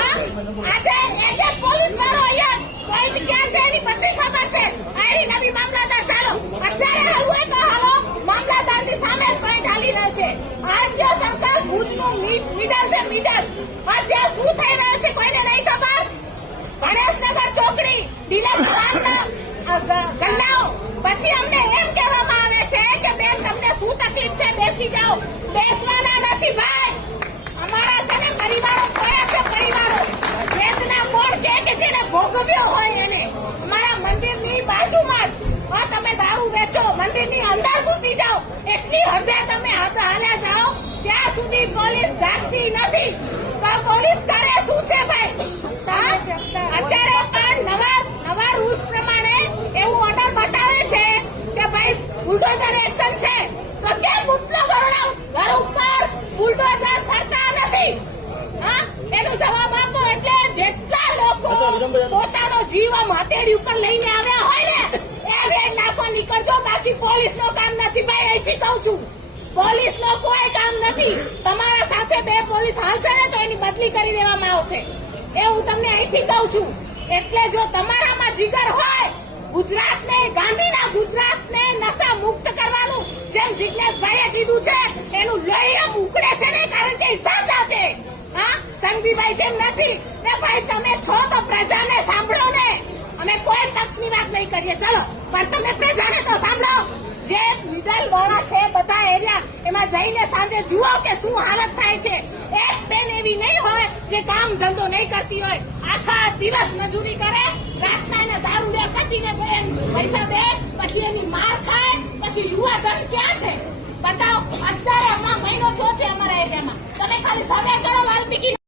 આજે એક પોલીસ વાળો અહીંયા કોઈ ક્યાં છે એની બધી ખબર છે. આરી નવી મામલાદાર ચાલો અત્યારે હાલવું હોય તો હાલો. મામલાદારની સામે પોઈન્ટ હાલી રહ્યો છે. આરટીઓ સરકાર ભુજનું મિડલ છે મિડલ. અત્યારે શું થઈ રહ્યું છે કોઈને નહીં ખબર. ગણેશનગર ચોકડી ડિલક્સ ગલ્લાઓ પછી અમને એમ કહેવામાં આવે છે કે બેન તમને શું તકલીફ છે બેસી જાઓ. બેસવાના નથી ભાઈ. અમારા છે ને પરિવારો કયા છે પરિવારો વેદના કોણ કે જેને ભોગવ્યો હોય એને. અમારા મંદિરની બાજુમાં તમે દારૂ વેચો મંદિરની અંદર ઘૂસી જાઓ એટલી હદે તમે હાલ્યા જાઓ ત્યાં સુધી પોલીસ જાગતી નથી. તો પોલીસ કરે શું છે ભાઈ. અત્યારે પણ નવા રૂલ્સ પ્રમાણે એવું ઓર્ડર બતાવે છે કે ભાઈ બુલડોઝર એક્શન છે તો કેમ મુતલો ઘર ઉપર બુલડોઝર ફરતા નથી. હા એનો જવાબ આપો. એટલે જેટલા લોકો પોતાનો જીવ હથેળી ઉપર લઈને આવ્યા હોય ને એ રેડ નાખો નીકળજો. બાકી પોલીસ નો કામ નથી ભાઈ. અહીંથી કહું છું પોલીસ નો કોઈ કામ નથી. તમારા સાથે બે પોલીસ હાલશે ને તો એની બદલી કરી દેવામાં આવશે એ હું તમને અહીંથી કહું છું. એટલે જો તમારામાં જીગર હોય ગુજરાતને ગાંધીના ગુજરાતને નશા મુક્ત કરવાનું જેમ જિજ્ઞેશભાઈએ કીધું છે એનું લોહી એમ ઉકળે છે ને કારણ કે સાચા છે. હા સંઘવીભાઈ જેમ નથી ને ભાઈ તમે છો તો પ્રજાને સાંભળો ને. અમે કોઈ પક્ષની વાત નહીં કરીએ ચલો પણ તમે પ્રજાને તો સાંભળો. જે મિડલ વાળા છે બધા એરિયા એમાં જઈને સાંજે જુઓ કે શું હાલત થાય છે. એક બેન એવી નહીં હોય જે કામ ધંધો નહીં કરતી હોય. આખા દિવસ મજૂરી કરે રાતના એને દારૂ લે પતિને બેન પૈસા દે પછી એની માર ખાય પછી યુવા દલ ક્યાં છે બતાવો. અત્યારે હમણાં મહિનો થયો છે અમારા એરિયામાં તમે ખાલી સર્વે કરો